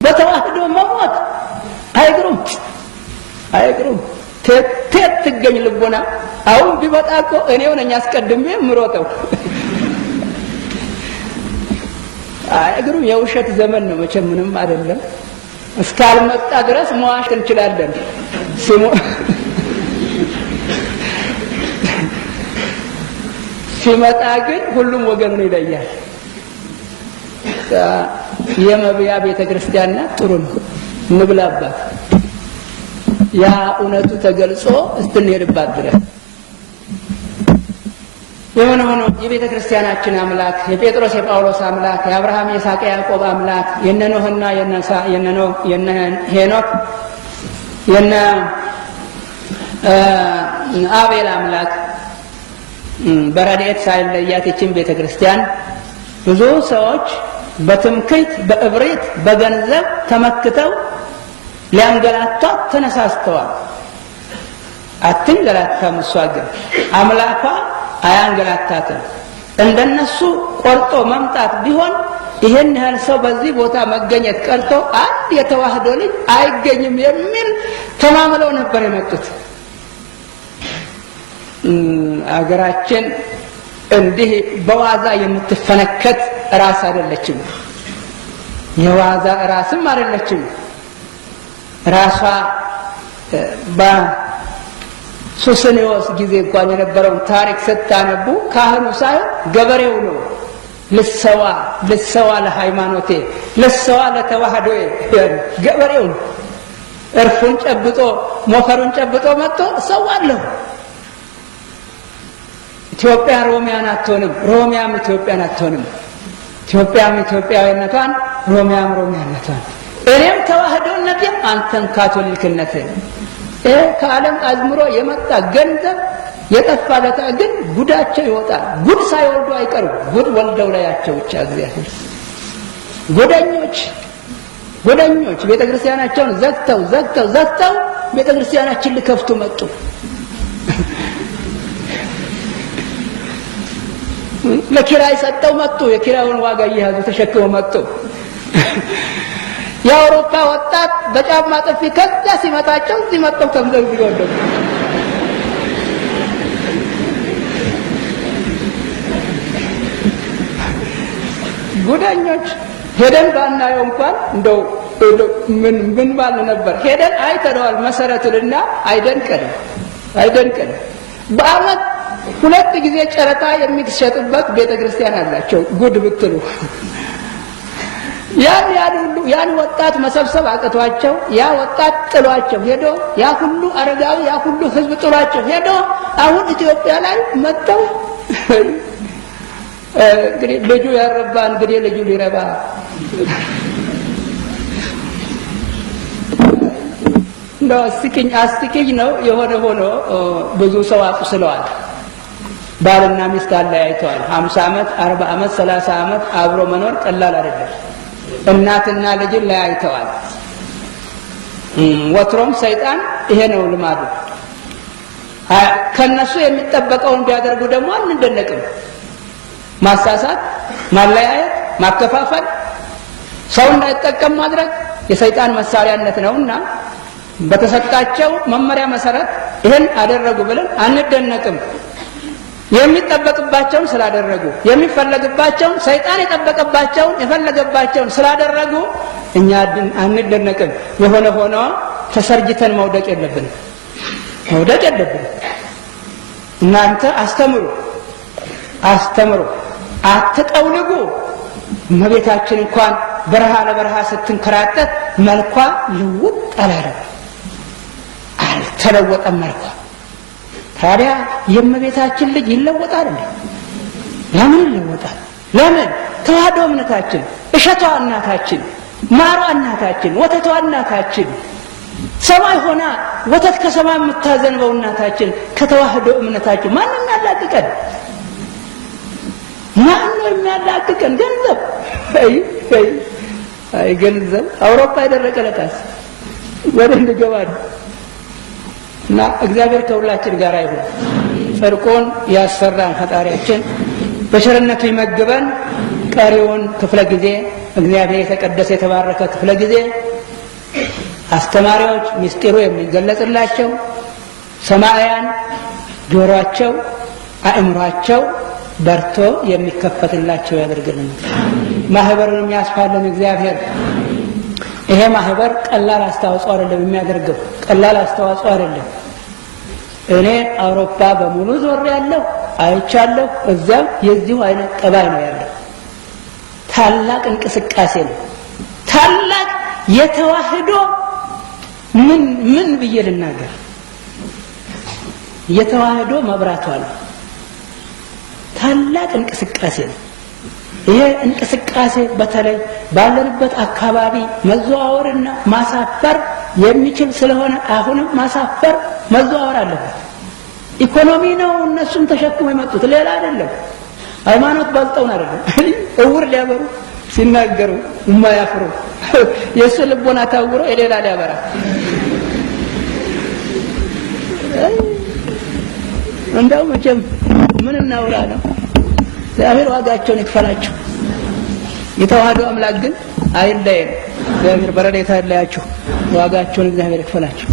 በተዋህዶ መሞት አይግሩም ተት ትገኝ ልቦና አሁን ቢመጣ እኮ እኔው ነኝ አስቀድሜ ምሮጠው አይግሩም የውሸት ዘመን ነው መቼም ምንም አይደለም እስካልመጣ ድረስ መዋሸት እንችላለን ሲመጣ ግን ሁሉም ወገኑን ይለያል የመብያ ቤተክርስቲያን ጥሩ ነው እንብላባት ያ እውነቱ ተገልጾ እስትንሄድባት ድረስ የሆነ የቤተክርስቲያናችን አምላክ የጴጥሮስ የጳውሎስ አምላክ የአብርሃም የይስሐቅ ያዕቆብ አምላክ የነኖህና የሄኖክ አቤል አምላክ በረድኤት ሳይለያት ይህችን ቤተክርስቲያን ብዙ ሰዎች በትምክህት በእብሪት በገንዘብ ተመክተው ሊያንገላቷት ተነሳስተዋል አትንገላታም እሷ ግን አምላኳ አያንገላታትም እንደነሱ ቆርጦ መምጣት ቢሆን ይሄን ያህል ሰው በዚህ ቦታ መገኘት ቀርቶ አንድ የተዋህዶ ልጅ አይገኝም የሚል ተማምለው ነበር የመጡት አገራችን እንዲህ በዋዛ የምትፈነከት ራስ አይደለችም የዋዛ ራስም አይደለችም ራሷ በሱስንዮስ ጊዜ እንኳን የነበረውን ታሪክ ስታነቡ ካህኑ ሳይሆን ገበሬው ነው ልሰዋ ለሃይማኖቴ ልሰዋ ለተዋህዶዬ ገበሬው ነው እርፉን ጨብጦ ሞፈሩን ጨብጦ መጥቶ እሰዋለሁ ኢትዮጵያ ሮሚያን አትሆንም ሮሚያም ኢትዮጵያን አትሆንም ኢትዮጵያም ኢትዮጵያዊነቷን ሮሚያም ሮሚያነቷን እኔም ተዋህዶነቴም አንተም ካቶሊክነትህ ከዓለም አዝምሮ የመጣ ገንዘብ የጠፋለታ ግን ጉዳቸው ይወጣል ጉድ ሳይወልዱ አይቀሩ ጉድ ወልደው ላያቸው ብቻ እግዚአብሔር ጎደኞች ቤተክርስቲያናቸውን ዘግተው ቤተክርስቲያናችን ሊከፍቱ መጡ ለኪራይ ሰጠው መጡ የኪራዩን ዋጋ እየያዙ ተሸክመው መጡ የአውሮፓ ወጣት በጫማ ጥፊ ከዛ ሲመታቸው ሲመጣው ተምዘግዝገው ወደቁ ጉዳኞች ሄደን ባናየው እንኳን እንደው ምን ባል ነበር ሄደን አይተነዋል መሰረቱንና አይደንቀን በአመት 2 ጊዜ ጨረታ የሚሸጥበት ቤተክርስቲያን አላቸው ጉድ ብትሉ ያን ወጣት መሰብሰብ አቅቷቸው ያ ወጣት ጥሏቸው ሄዶ ያ ሁሉ አረጋዊ ያ ሁሉ ህዝብ ጥሏቸው ሄዶ አሁን ኢትዮጵያ ላይ መጥተው እንግዲህ ልጁ ያረባ እንግዲህ ልጁ ሊረባ ነው አስቂኝ ነው የሆነ ሆኖ ብዙ ሰው አቁስለዋል ባልና ሚስት አለያይተዋል 50 ዓመት 40 ዓመት 30 ዓመት አብሮ መኖር ቀላል አይደለም እናትና ልጅን ለያይተዋል ወትሮም ሰይጣን ይሄ ነው ልማዱ ከነሱ የሚጠበቀውን ቢያደርጉ ደግሞ አንደነቅም ማሳሳት ማለያየት ማከፋፈል ሰው እንዳይጠቀም ማድረግ የሰይጣን መሳሪያነት ነውና በተሰጣቸው መመሪያ መሰረት ይሄን አደረጉ ብለን አንደነቅም የሚጠበቅባቸውን ስላደረጉ የሚፈለግባቸውን ሰይጣን የፈለገባቸውን ስላደረጉ እኛ አንደነቅም የሆነ ሆኖ ተሰርጅተን መውደቅ የለብንም እናንተ አስተምሩ አትጠውልጉ እመቤታችን እንኳን በረሃ ለበረሃ ስትንከራተት መልኳ ልውጥ አላለም አልተለወጠም መልኳ ታዲያ የእመቤታችን ልጅ ይለወጣል እንዴ ለምን ይለወጣል ለምን ተዋህዶ እምነታችን እሸቷ እናታችን ማሯ እናታችን ወተቷ እናታችን ሰማይ ሆና ወተት ከሰማይ የምታዘንበው እናታችን ከተዋህዶ እምነታችን ማንም ያላቅቀን ገንዘብ ገንዘብ አውሮፓ የደረቀ ለካስ ወደ እንደገባን እና እግዚአብሔር ከሁላችን ጋር ይሁን ጽድቁን ያሰራን ፈጣሪያችን በቸርነቱ ይመግበን ቀሪውን ክፍለ ጊዜ እግዚአብሔር የተቀደሰ የተባረከ ክፍለ ጊዜ አስተማሪዎች ምስጢሩ የሚገለጽላቸው ሰማያን ጆሮአቸው አእምሯቸው በርቶ የሚከፈትላቸው ያደርግልን። ማህበሩን ያስፋልን እግዚአብሔር። ይሄ ማህበር ቀላል አስተዋጽኦ አይደለም የሚያደርገው፣ ቀላል አስተዋጽኦ አይደለም። እኔ አውሮፓ በሙሉ ዞር ያለው አይቻለሁ። እዛም የዚሁ አይነት ጠባይ ነው ያለው። ታላቅ እንቅስቃሴ ነው። ታላቅ የተዋህዶ ምን ብዬ ልናገር? የተዋህዶ መብራቷ ነው። ታላቅ እንቅስቃሴ ነው። ይሄ እንቅስቃሴ በተለይ ባለንበት አካባቢ መዘዋወርና ማሳፈር የሚችል ስለሆነ አሁንም ማሳፈር መዘዋወር አለበት። ኢኮኖሚ ነው እነሱም ተሸክሞ የመጡት ሌላ አይደለም። ሃይማኖት ባልጠውን አይደለም። እውር ሊያበሩ ሲናገሩ የማያፍሩ የእሱ ልቦና ታውሮ የሌላ ሊያበራ እንደው መቼም ምን እናውራ ነው። እግዚአብሔር ዋጋቸውን ይክፈላቸው። የተዋህዶ አምላክ ግን አይለየን። እግዚአብሔር በረድኤቱ አይለያችሁ። ዋጋቸውን እግዚአብሔር ይክፈላቸው።